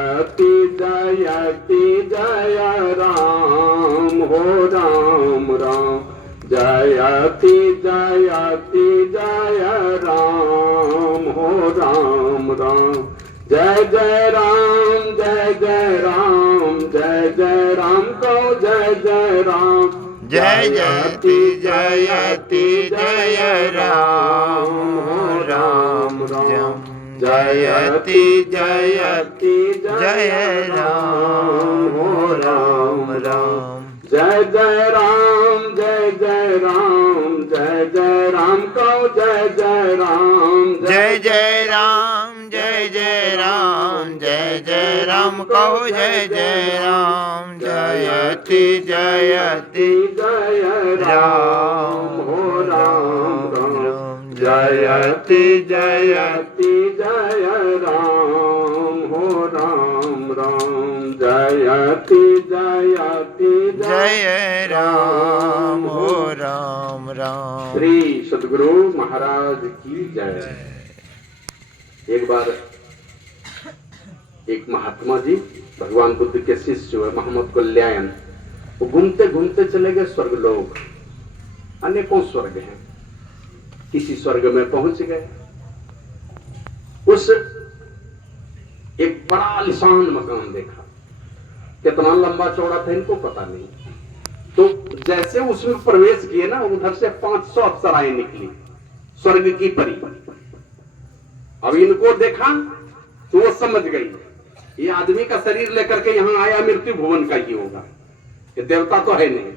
जयति जयति जय राम हो राम राम जयति जयति जय राम हो राम राम जय जय राम जय जय राम जय जय राम को जय जय राम जयति जयति जय राम हो राम राम जयति जयति जय राम हो राम राम जय जय राम जय जय राम जय जय राम को जय जय राम जय जय राम जय जय राम जय जय राम कहो जय जय राम जयति जयति जय राम हो राम राम जयति जयति जय राम हो राम राम जयति जयति जय राम हो राम राम। श्री सद्गुरु महाराज की जय। एक बार एक महात्मा जी भगवान बुद्ध के शिष्य हुए मोहम्मद कल्याण, वो घूमते घूमते चले गए स्वर्ग लोक। अनेकों स्वर्ग हैं, किसी स्वर्ग में पहुंच गए। उस एक बड़ा आलीशान मकान देखा, कितना लंबा चौड़ा था इनको पता नहीं। तो जैसे उसमें प्रवेश किए ना, उधर से 500 अप्सराएं निकली, स्वर्ग की परी। अब इनको देखा तो वो समझ गई ये आदमी का शरीर लेकर के यहां आया, मृत्यु भुवन का ही होगा, ये देवता तो है नहीं।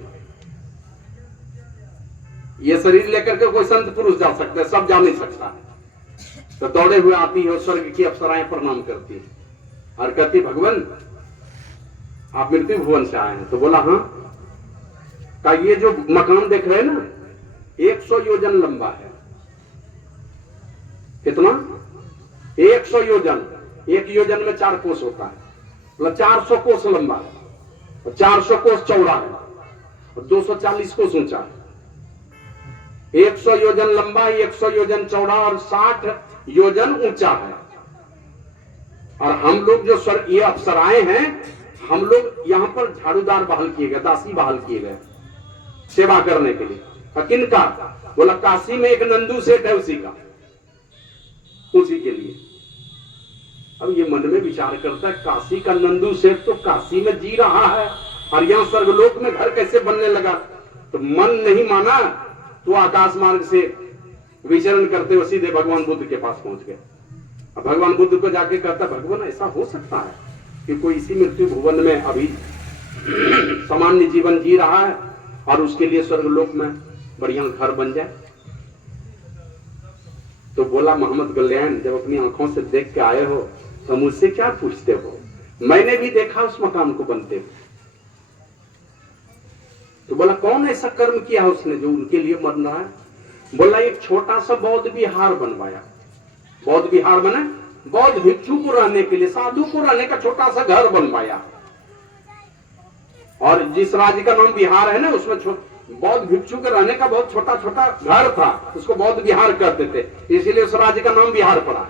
ये शरीर लेकर के कोई संत पुरुष जा सकता है, सब जा नहीं सकता है। तो दौड़े हुए आती है, स्वर्ग की अप्सराएं प्रणाम करती है और कहती भगवान आप मृत्यु भुवन से आए हैं। तो बोला हाँ। का ये जो मकान देख रहे हैं ना 100 योजन लंबा है। कितना? 100 योजन। एक योजन में 4 कोस होता है, मतलब 400 कोस लंबा है और 400 कोस चौड़ा है और 240 कोस ऊंचा है। 100 योजन लंबा, 100 योजन चौड़ा और 60 योजन ऊंचा है। और हम लोग जो स्वर्ग ये अप्सराएं हैं, हम लोग यहाँ पर झाड़ूदार बहाल किए गए, दासी बहाल किए गए सेवा करने के लिए। किनका? बोला काशी में एक नंदू सेठ है, उसी का, उसी के लिए। अब ये मन में विचार करता है काशी का नंदू सेठ तो काशी में जी रहा है और यहाँ स्वर्गलोक में घर कैसे बनने लगा? तो मन नहीं माना तो आकाश मार्ग से विचरण करते हुए सीधे भगवान बुद्ध के पास पहुंच गए। अब भगवान बुद्ध को जाके कहता भगवान ऐसा हो सकता है कि कोई इसी मृत्यु भुवन में अभी सामान्य जीवन जी रहा है और उसके लिए स्वर्गलोक में बढ़िया घर बन जाए? तो बोला मोहम्मद कल्याण जब अपनी आंखों से देख के आए हो तो मुझसे क्या पूछते हो? मैंने भी देखा उस मकान को बनते हुए। तो बोला कौन ऐसा कर्म किया उसने जो उनके लिए मर रहा है? बोला एक छोटा सा बौद्ध विहार बनवाया। बौद्ध विहार बना, बौद्ध भिक्षु को रहने के लिए, साधु को रहने का छोटा सा घर बनवाया। और जिस राज्य का नाम बिहार है ना, उसमें बौद्ध भिक्षु के रहने का बहुत छोटा छोटा घर था, उसको बौद्ध विहार कहते थे, इसीलिए उस राज्य का नाम बिहार पड़ा।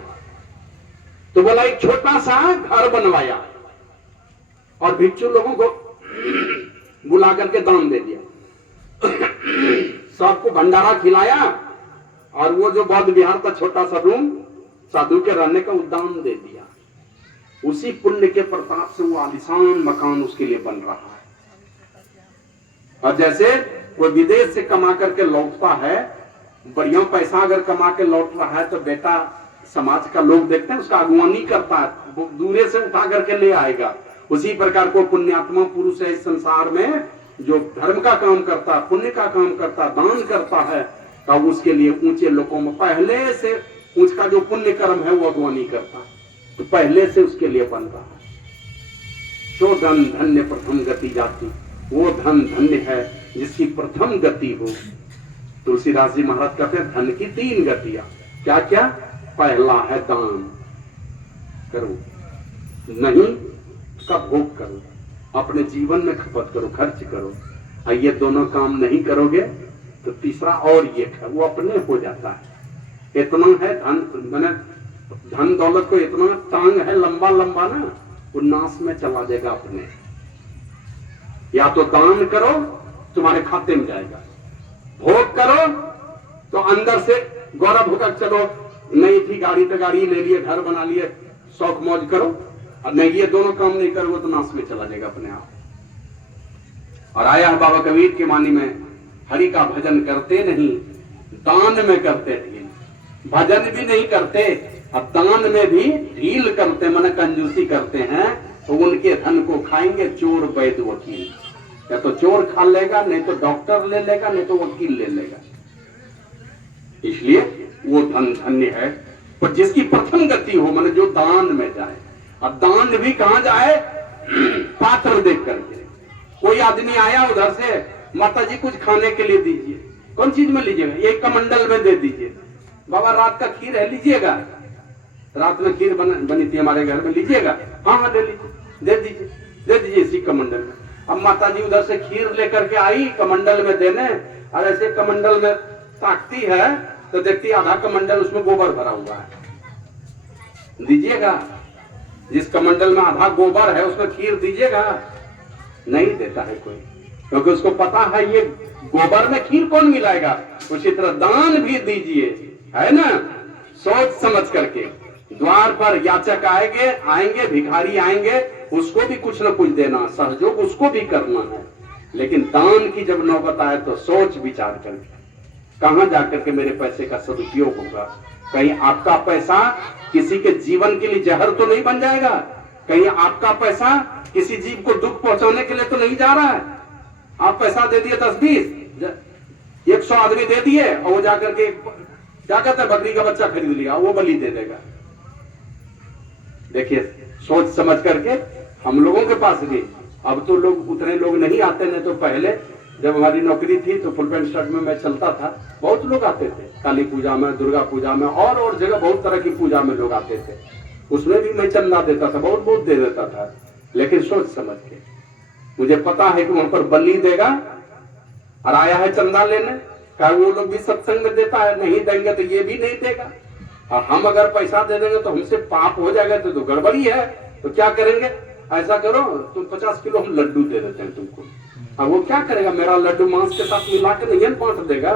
तो बोला एक छोटा सा घर बनवाया और भिक्षु लोगों को बुला करके दान दे दिया, सबको भंडारा खिलाया और वो जो बौद्ध विहार था छोटा सा रूम साधु के रहने का उद्यान दे दिया। उसी पुण्य के प्रताप से वो आलीशान मकान उसके लिए बन रहा है। और जैसे वो विदेश से कमा करके लौटता है, बढ़िया पैसा अगर कमा के लौट रहा है तो बेटा समाज का लोग देखते हैं, उसका अगवानी करता है, वो दूरे से उठा करके ले आएगा। उसी प्रकार को पुण्यात्मा पुरुष है इस संसार में जो धर्म का काम करता, पुण्य का काम करता, दान करता है, तब उसके लिए ऊंचे लोगों में पहले से उसका जो पुण्य कर्म है वो अगवानी करता है, तो पहले से उसके लिए बन रहा है। जो धन धन्य प्रथम गति जाती, वो धन धन्य है जिसकी प्रथम गति हो। तुलसीदास जी महाराज कहते हैं धन की 3 गतियां। क्या क्या? पहला है दान करो, नहीं का भोग करो, अपने जीवन में खपत करो, खर्च करो। और ये दोनों काम नहीं करोगे तो तीसरा और ये है, वो अपने हो जाता है। इतना है धन, मैंने धन दौलत को इतना टांग है लंबा लंबा ना, वो नाश में चला जाएगा अपने। या तो दान करो, तुम्हारे खाते में जाएगा। भोग करो तो अंदर से गौरव होकर चलो, नहीं थी गाड़ी तो गाड़ी ले लिए, घर बना लिए, शौक मौज करो। और नहीं, ये दोनों काम नहीं करोगे तो नाश में चला जाएगा अपने आप। और आया है बाबा कबीर की वाणी में, हरि का भजन करते नहीं, दान में करते ढील। भजन भी नहीं करते और दान में भी ढील करते, मन कंजूसी करते हैं, तो उनके धन को खाएंगे चोर वैद वकील। या तो चोर खा लेगा, नहीं तो डॉक्टर ले लेगा, नहीं तो वकील ले लेगा। इसलिए वो धन धन्य है पर जिसकी प्रथम गति हो, मन जो दान में जाए। और दान भी कहां जाए? पात्र देख करके। कोई आदमी आया उधर से, माता जी कुछ खाने के लिए दीजिए। कौन चीज में लीजिएगा? एक कमंडल में दे दीजिए। बाबा रात का खीर है, लीजिएगा। रात में खीर बनी थी हमारे घर में, लीजिएगा? हाँ हाँ ले लीजिए, दे दीजिए, दे दीजिए इसी कमंडल में। अब माता जी उधर से खीर लेकर के आई कमंडल में देने, और ऐसे कमंडल में ताकती है तो देखती आधा कमंडल उसमें गोबर भरा हुआ है। दीजिएगा? जिस कमंडल में आधा गोबर है उसमें खीर दीजिएगा? नहीं देता है कोई, क्योंकि उसको पता है ये गोबर में खीर कौन मिलाएगा। उसी तरह दान भी दीजिए, है ना, सोच समझ करके। द्वार पर याचक आएंगे, भिखारी आएंगे, उसको भी कुछ न कुछ देना, सहयोग उसको भी करना है। लेकिन दान की जब नौबत आए तो सोच विचार करके कहां जाकर के मेरे पैसे का सदुपयोग होगा। कहीं आपका पैसा किसी के जीवन के लिए जहर तो नहीं बन जाएगा? कहीं आपका पैसा किसी जीव को दुख पहुंचाने के लिए तो नहीं जा रहा है? आप पैसा दे दिए 10-20, 100 आदमी दे दिए, और वो जाकर के क्या कहते हैं, बकरी का बच्चा खरीद लिया, वो बलि दे देगा। देखिए सोच समझ करके हम लोगों के पास भी, अब तो लोग उतने लोग नहीं आते, नहीं तो पहले जब हमारी नौकरी थी तो फुल पैंट शर्ट में मैं चलता था, बहुत लोग आते थे। काली पूजा में, दुर्गा पूजा में, और जगह बहुत तरह की पूजा में लोग आते थे। उसमें भी मैं चंदा देता था, बहुत बहुत दे देता था। लेकिन सोच समझ के, मुझे पता है कि वहां पर बलि देगा और आया है चंदा लेने, क्या वो लोग भी सत्संग में देता है, नहीं देंगे तो ये भी नहीं देगा। और हम अगर पैसा दे देंगे तो हमसे पाप हो जाएगा, तो गड़बड़ी है। तो क्या करेंगे? ऐसा करो, तुम 50 किलो हम लड्डू दे देते हैं तुमको। अब वो क्या करेगा? मेरा लड्डू मांस के साथ मिला के नहीं बांट देगा।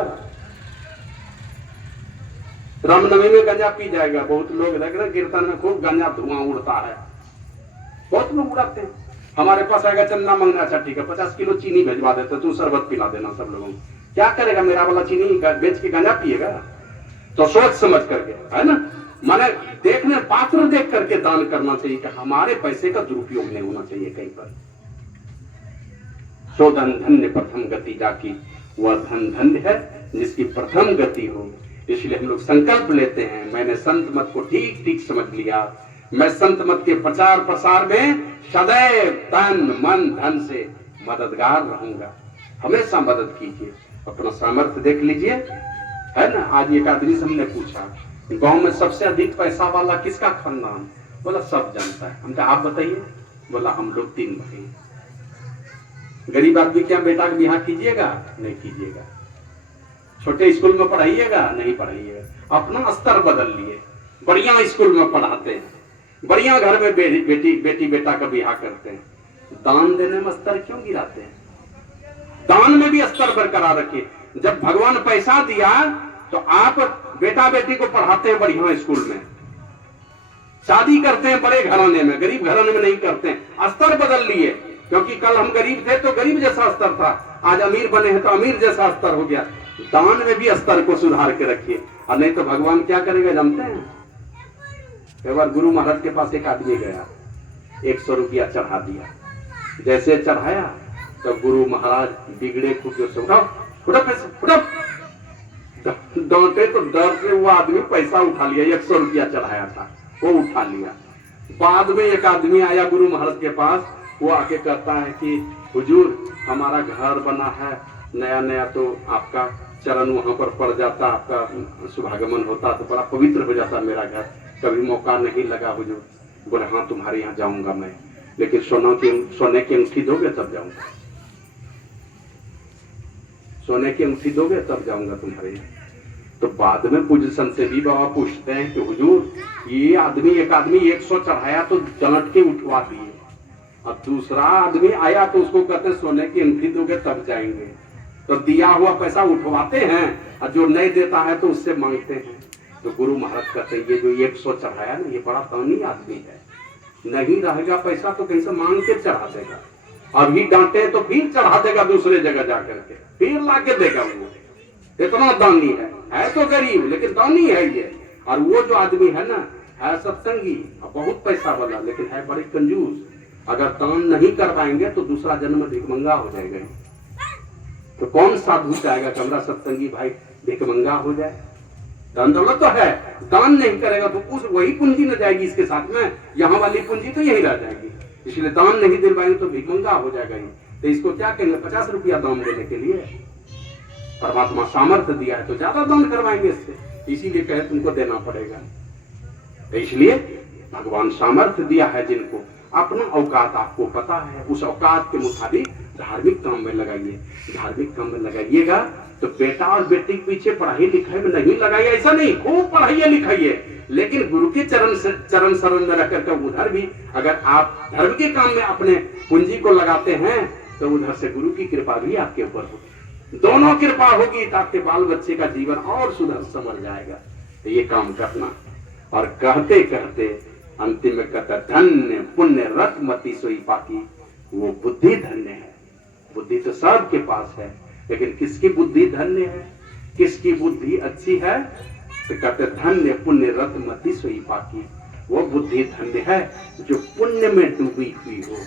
रामनवमी में गंजा पी जाएगा। बहुत लोग देख रहे कीर्तन में खूब गंजा धुआं उड़ता है, बहुत लोग उड़ाते हैं। हमारे पास आएगा चंदा मांगना, अच्छा ठीक है 50 किलो चीनी भिजवा देते, तू शरबत पिला देना सब लोगों को। क्या करेगा? मेरा वाला चीनी बेच के गंजा पिएगा? तो सोच समझ करके, है ना, माने देखने पात्र देख करके दान करना चाहिए कि हमारे पैसे का दुरुपयोग नहीं होना चाहिए कहीं पर। सो धन धन्य प्रथम गति जाकी, वह धन धन्य है जिसकी प्रथम गति हो। इसलिए हम लोग संकल्प लेते हैं, मैंने संत मत को ठीक ठीक समझ लिया, मैं संत मत के प्रचार प्रसार में सदैव तन मन धन से मददगार रहूंगा। हमेशा मदद कीजिए, अपना सामर्थ्य देख लीजिए, है ना। आज एक आदमी से हमने पूछा, गांव में सबसे अधिक पैसा वाला किसका खानदान? बोला सब जानता है। हम कहा आप बताइए? बोला हम लोग 3 भाई। गरीब आदमी क्या बेटा का ब्याह कीजिएगा? नहीं कीजिएगा। छोटे स्कूल में पढ़ाइएगा? नहीं पढ़ाइएगा। अपना स्तर बदल लिए, बढ़िया स्कूल में पढ़ाते हैं, बढ़िया घर में बेटी बेटा का ब्याह करते हैं। दान देने में स्तर क्यों गिराते हैं? दान में भी स्तर बरकरार रखिए। जब भगवान पैसा दिया तो आप बेटा बेटी को पढ़ाते हैं बढ़िया स्कूल में, शादी करते हैं बड़े घराने में, गरीब घराने में नहीं करते हैं। स्तर बदल लिए, क्योंकि कल हम गरीब थे तो गरीब जैसा स्तर था, आज अमीर बने हैं तो अमीर जैसा स्तर हो गया। दान में भी स्तर को सुधार के रखिए, और नहीं तो भगवान क्या करेगा जानते हैं? एक बार गुरु महाराज के पास एक आदमी गया, 100 रुपया चढ़ा दिया। जैसे चढ़ाया तो गुरु महाराज बिगड़े खूब जोर से, उठाओ उठाओ पैसा उठाओ। डांटे तो डर से वो आदमी पैसा उठा लिया, 100 रुपया चढ़ाया था वो उठा लिया। बाद में एक आदमी आया गुरु महाराज के पास, वो आके कहता है कि हुजूर हमारा घर बना है नया नया, तो आपका चरण वहां पर पड़ जाता, आपका शुभागमन होता तो बड़ा पवित्र हो जाता मेरा घर, कभी मौका नहीं लगा हुजूर। बोले हाँ तुम्हारे यहाँ जाऊंगा मैं, लेकिन सोने की अंगूठी दोगे तब जाऊंगा, सोने की अंगूठी दोगे तब जाऊंगा तुम्हारे यहाँ। तो बाद में पोजीशन से भी बाबा पूछते हैं कि हुजूर ये आदमी, एक आदमी 100 चढ़ाया तो जलट के उठवा दिए, अब दूसरा आदमी आया तो उसको कहते सोने की अंगूठी दोगे तब जाएंगे, तो दिया हुआ पैसा उठवाते हैं और जो नहीं देता है तो उससे मांगते हैं। तो गुरु महाराज कहते हैं ये जो 100 चढ़ाया ना ये बड़ा दानी आदमी है, नहीं रहेगा पैसा तो कहीं से मांग के चढ़ा देगा, अभी डांटे तो फिर चढ़ा देगा दूसरे जगह जाकर के, फिर ला के देगा। वो इतना दानी है तो गरीब लेकिन दानी है ये। और वो जो आदमी है ना है सत्संगी, बहुत पैसा वाला, लेकिन है बड़े कंजूस, अगर दान नहीं कर पाएंगे तो दूसरा जन्म भिखमंगा हो जाएगा। तो कौन साधु चाहेगा कि हमारा सत्संगी भाई भिखमंगा हो जाए? धन दौलत तो है, दान नहीं करेगा तो उस वही पूंजी न जाएगी इसके साथ में, यहाँ वाली पूंजी तो यही रह जाएगी। इसलिए दान नहीं दे पाएंगे तो भिखमंगा हो जाएगा ही। तो इसको क्या कहेंगे 50 रुपया दान देने के लिए? परमात्मा सामर्थ्य दिया है तो ज्यादा दान करवाएंगे इससे, इसीलिए कहे तुमको देना पड़ेगा। तो इसलिए भगवान सामर्थ्य दिया है जिनको, अपना औकात आपको पता है, उस औकात के मुताबिक धार्मिक काम में लगाइए। धार्मिक काम में लगाइएगा तो बेटा और बेटी के पीछे पढ़ाई लिखाई में नहीं लगाइए, ऐसा नहीं, खूब पढ़ाइए लिखाइए, लेकिन गुरु के चरण शरण में रख करके उधर भी अगर आप धर्म के काम में अपने पूंजी को लगाते हैं तो उधर से गुरु की कृपा भी आपके ऊपर होगी, दोनों कृपा होगी तो आपके बाल बच्चे का जीवन और सुधर संवर जाएगा। तो ये काम करना। और कहते कहते अंतिम में कहता धन्य पुण्य रत्मति सोई पाकी, वो बुद्धि धन्य है। बुद्धि तो सबके पास है, लेकिन किसकी बुद्धि धन्य है, किसकी बुद्धि अच्छी है? तो कहते धन्य पुण्य रत्मति सोई पाकी, वो बुद्धि धन्य है जो पुण्य में डूबी हुई हो।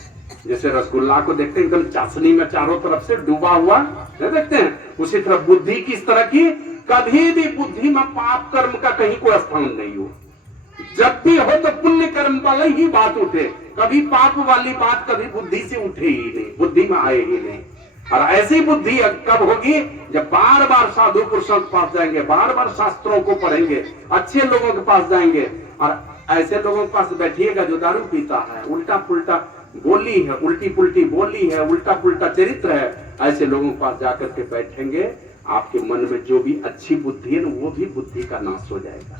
जैसे रसगुल्ला को देखते हैं एकदम चाशनी में चारों तरफ से डूबा हुआ देखते हैं, उसी तरह बुद्धि किस तरह की, कभी भी बुद्धि में पाप कर्म का कहीं कोई स्थान नहीं हो। जब भी हो तो पुण्य कर्म वाली ही बात उठे, कभी पाप वाली बात कभी बुद्धि से उठे ही नहीं, बुद्धि में आए ही नहीं। और ऐसी बुद्धि कब होगी? जब बार बार साधु पुरुषों के पास जाएंगे, बार बार शास्त्रों को पढ़ेंगे, अच्छे लोगों के पास जाएंगे। और ऐसे लोगों के पास बैठिएगा जो दारू पीता है, उल्टा पुल्टा बोली है, उल्टी पुल्टी बोली है, उल्टा पुल्टा चरित्र है, ऐसे लोगों के पास जाकर के बैठेंगे, आपके मन में जो भी अच्छी बुद्धि है वो भी बुद्धि का नाश हो जाएगा।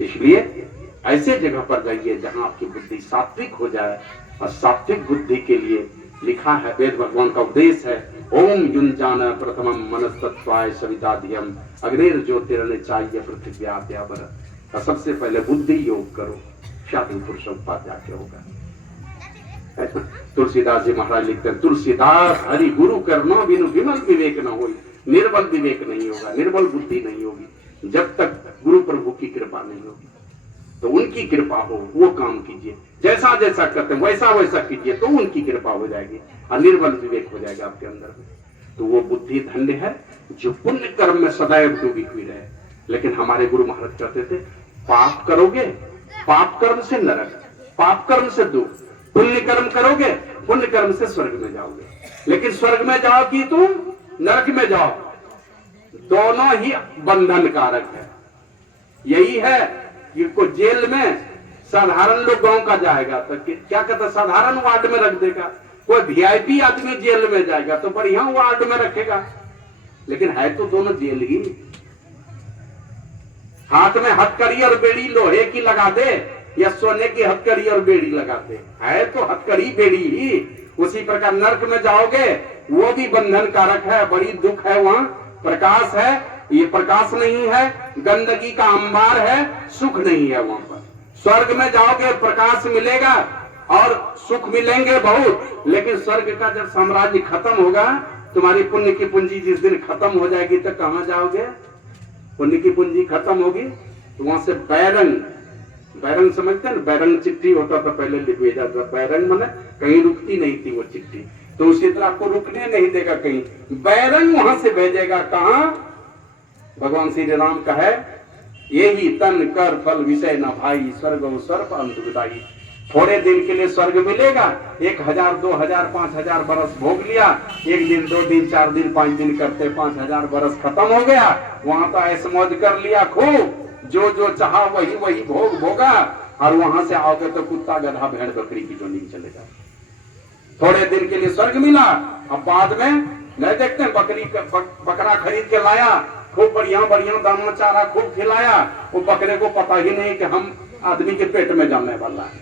इसलिए ऐसे जगह पर जाइए जहां आपकी बुद्धि सात्विक हो जाए। और सात्विक बुद्धि के लिए लिखा है, वेद भगवान का उपदेश है, ओम युंजान प्रथमम मनस्तत्वाय सविताधियम अग्निर ज्योतिर्निचाय्य पृथ्व्याद्यावर। सबसे पहले बुद्धि योग करो, साधु पुरुषों के पास जाके होगा। तुलसीदास जी महाराज लिखते हैं, तुलसीदास हरि गुरु करनो बिनु विमल विवेक न होई। निर्बल विवेक नहीं होगा, निर्बल बुद्धि नहीं होगी जब तक गुरु प्रभु की कृपा नहीं होगी। तो उनकी कृपा हो वो काम कीजिए, जैसा जैसा करते हैं वैसा वैसा कीजिए तो उनकी कृपा हो जाएगी और निर्बल विवेक हो जाएगा आपके अंदर में। तो वो बुद्धि धन्य है जो पुण्य कर्म में सदैव डूबी हुई रहे। लेकिन हमारे गुरु महाराज कहते थे, पाप करोगे पाप कर्म से नरक, पाप कर्म से दुख, पुण्य कर्म करोगे पुण्य कर्म से स्वर्ग में जाओगे। लेकिन स्वर्ग में जाओ कि तुम नरक में जाओ, दोनों ही बंधन कारक है। यही है कि को जेल में साधारण लोग गांव का जाएगा तो क्या कहता है, साधारण वार्ड में रख देगा। कोई वीआईपी आदमी जेल में जाएगा तो बढ़िया वार्ड में रखेगा, लेकिन है तो दोनों जेल ही। हाथ में हथकड़ी और बेड़ी लोहे की लगा दे या सोने की हथकड़ी और बेड़ी लगा दे, है तो हथकड़ी बेड़ी ही। उसी प्रकार नरक में जाओगे वो भी बंधन कारक है, बड़ी दुख है। वहां प्रकाश है, ये प्रकाश नहीं है, गंदगी का अंबार है, सुख नहीं है वहां पर। स्वर्ग में जाओगे प्रकाश मिलेगा और सुख मिलेंगे बहुत, लेकिन स्वर्ग का जब साम्राज्य खत्म होगा, तुम्हारी पुण्य की पूंजी जिस दिन खत्म हो जाएगी तो कहां जाओगे? पुण्य की पूंजी खत्म होगी तो वहां से बैरंग, बैरंग समझते हैं ना, बैरंग चिट्ठी होता था पहले लिख भेजा था। बैरंग माने कहीं रुकती नहीं थी वो चिट्ठी, तो उसी तरह आपको रुकने नहीं देगा कहीं, बैरंग वहां से भेजेगा। कहां? भगवान श्री राम का है, यही तन कर फल विषय न भाई, स्वर्ग सर्प अंतुदाई। थोड़े दिन के लिए स्वर्ग मिलेगा, 1000 2000 5000 बरस भोग लिया, 1 दिन 2 दिन 4 दिन 5 दिन करते 5000 बरस खत्म हो गया। वहां तो ऐसे मौज कर लिया खूब, जो जो चाहा वही वही भोग भोगा। और वहां से आओगे तो कुत्ता गधा भेड़ बकरी की जोनी चलेगा। थोड़े दिन के लिए स्वर्ग मिला, अब बाद में नहीं देखते बकरा खरीद के लाया खूब बढ़िया बढ़िया दाना चारा खूब खिलाया, वो बकरे को पता ही नहीं कि हम आदमी के पेट में जाने वाला है,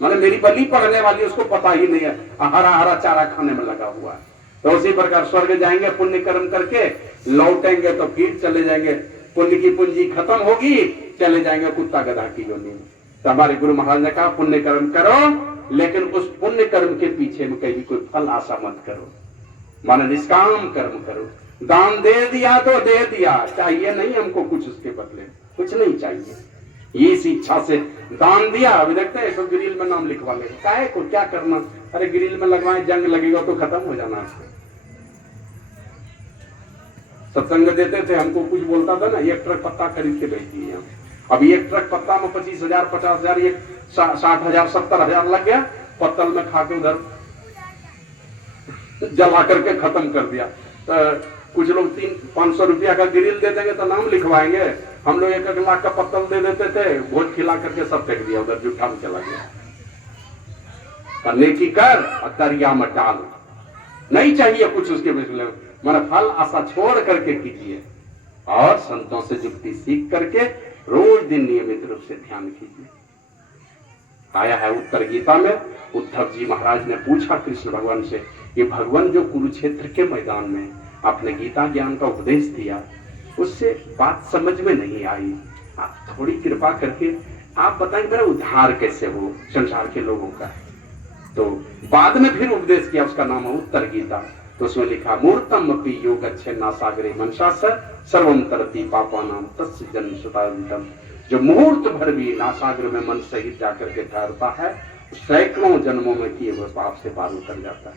माने मेरी बलि पड़ने वाली, उसको पता ही नहीं है, हरा हरा चारा खाने में लगा हुआ है। तो उसी प्रकार स्वर्ग जाएंगे पुण्य कर्म करके, लौटेंगे तो फिर चले जाएंगे, पुण्य की पूंजी खत्म होगी, चले जाएंगे कुत्ता गधा की योनि में। तो हमारे गुरु महाराज ने कहा पुण्य कर्म करो, लेकिन उस पुण्य कर्म के पीछे में कहीं कोई फल आशा मत करो, माने निष्काम कर्म करो। दान दे दिया तो दे दिया, चाहिए नहीं हमको कुछ उसके बदले, कुछ नहीं चाहिए, ये इस इच्छा से दान दिया। अभी देखते हैं सब ग्रिल में नाम लिखवा ले, काहे को क्या करना, अरे ग्रिल में लगवाए, जंग लगेगा तो खत्म हो जाना। सत्संग देते थे, हमको कुछ बोलता था ना, 1 ट्रक पत्ता खरीद के बेच दिए हम। अभी 1 ट्रक पत्ता में 25,000 50,000 ये 60,000 70,000 लग गया, पत्तल में खा के उधर जला करके खत्म कर दिया। तो कुछ लोग 300-500 रुपया का ग्रिल दे देंगे तो नाम लिखवाएंगे, हम लोग 1-1 लाख का पत्तल दे देते थे, भोज खिला करके सब फेंक दिया उधर, जुट्ठा में चला गया। नेकी कर और दरिया में डाल, नहीं चाहिए कुछ उसके बदले, माना फल आशा छोड़ करके कीजिए, और संतों से युक्ति सीख करके रोज दिन नियमित रूप से ध्यान कीजिए। आया है उत्तर गीता में, उद्धव जी महाराज ने पूछा कृष्ण भगवान से, ये भगवान जो कुरुक्षेत्र के मैदान में आपने गीता ज्ञान का उपदेश दिया, उससे बात समझ में नहीं आई, आप थोड़ी कृपा करके आप बताएं मेरा उद्धार कैसे हो संसार के लोगों का। तो बाद में फिर उपदेश किया, उसका नाम है उत्तर गीता। तो उसमें लिखा मूर्तम अपि योगच्छेन्ना सागरे मनसा सर्वम तरति पापानां तस्य जन्म सुतांतम। जो मुहूर्त भर भी नासागर में मन सहित जाकर के ठहरता है, सैकड़ों जन्मों में किए हुए पाप से पार उतर जाता है।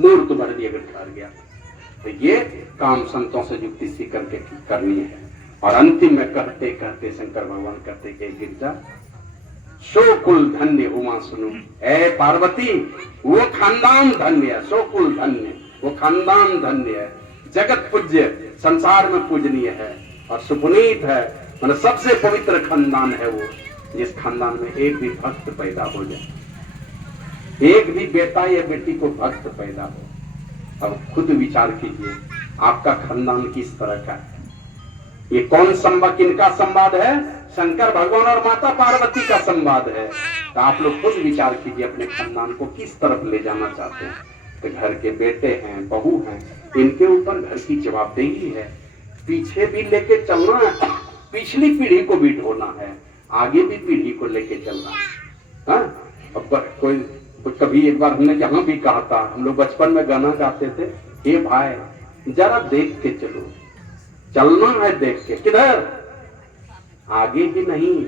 मुहूर्त भर भी अगर ठहर गया तो ये काम संतों से युक्ति सीख करके करनी है। और अंतिम में कहते कहते शंकर भगवान कहते कि गिरजा सो कुल धन्य उमा सुनो, ए पार्वती वो खानदान धन्य है, सो कुल धन्य, वो खानदान धन्य है, जगत पूज्य, संसार में पूजनीय है और सुपुनीत है, मतलब सबसे पवित्र खानदान है वो, जिस खानदान में एक भी भक्त पैदा हो जाए, एक भी बेटा या बेटी को भक्त पैदा हो। अब खुद विचार कीजिए आपका खानदान किस तरह का है, ये कौन संवाद, किनका संवाद है, शंकर भगवान और माता पार्वती का संवाद है। तो आप लोग खुद विचार कीजिए अपने खानदान को किस तरफ ले जाना चाहते हैं। तो घर के बेटे हैं, बहू हैं, इनके ऊपर घर की जवाबदेही है, पीछे भी लेके चलना है, पिछली पीढ़ी को भी ढोना है, आगे भी पीढ़ी को लेके चलना है। अब कोई कभी एक बार हमने यहाँ भी कहा था, हम लोग बचपन में गाना गाते थे, हे भाई जरा देख के चलो, चलना है देख के, किधर, आगे ही नहीं,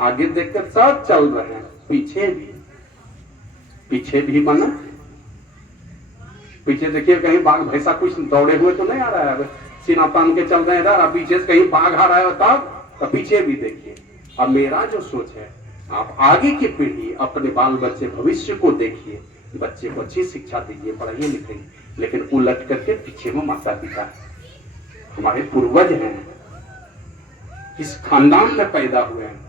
आगे देखकर सब चल रहे हैं, पीछे भी बना, पीछे देखिए कहीं बाघ भैंसा कुछ दौड़े हुए तो नहीं आ रहा है, सीना तान के चल रहे हैं इधर, पीछे से कहीं बाघ आ रहा है तब पीछे भी देखिए। अब मेरा जो सोच है, आप आगे की पीढ़ी, अपने बाल बच्चे भविष्य को देखिए, बच्चे को अच्छी शिक्षा दीजिए, पढ़ाइए लिखाइए, लेकिन उलट करके पीछे में माता पिता हमारे पूर्वज हैं, इस खानदान में पैदा हुए हैं,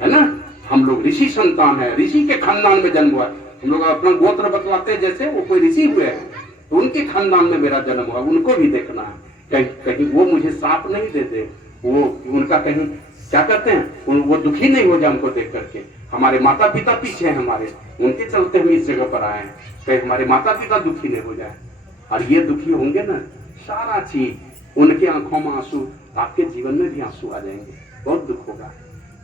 है ना, हम लोग ऋषि संतान है, ऋषि के खानदान में जन्म हुआ। हम लोग अपना गोत्र बतलाते हैं, जैसे वो कोई ऋषि हुए हैं तो उनके खानदान में मेरा जन्म हुआ, उनको भी देखना है, कहीं कहीं वो मुझे साफ नहीं दे दे, वो उनका कहीं क्या कहते हैं, वो दुखी नहीं हो जाए हमको देख करके। हमारे माता पिता पीछे हैं हमारे, उनके चलते हम इस जगह पर आए हैं, कहीं हमारे माता पिता दुखी नहीं हो जाए, और ये दुखी होंगे ना, सारा चीज उनके आंखों में आंसू, आपके जीवन में भी आंसू आ जाएंगे, बहुत दुख होगा।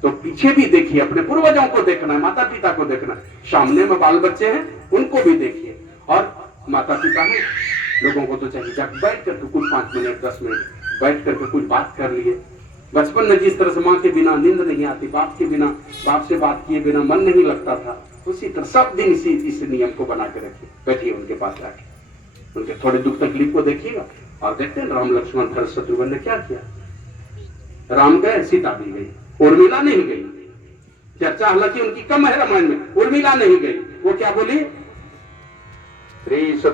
तो पीछे भी देखिए, अपने पूर्वजों को देखना है, माता पिता को देखना है, सामने में बाल बच्चे हैं उनको भी देखिए, और माता पिता हैं, लोगों को तो चाहिए जाकर बैठ करके कुछ 5 मिनट 10 मिनट बैठ करके कुछ बात कर लिए। बचपन में जिस तरह से माँ के बिना नींद नहीं आती, बाप के बिना, बाप से बात किए बिना मन नहीं लगता था, उसी तरह सब दिन इस नियम को बना के रखिए, बैठिए उनके पास जाके, उनके थोड़े दुख तकलीफ को देखिएगा, और देखते हैं राम लक्ष्मण भरत शत्रुघ्न ने क्या किया। राम गए, सीता भी गई, उर्मिला नहीं गई, चर्चा हालांकि उनकी कम है रामायण में, उर्मिला नहीं गई, वो क्या बोली,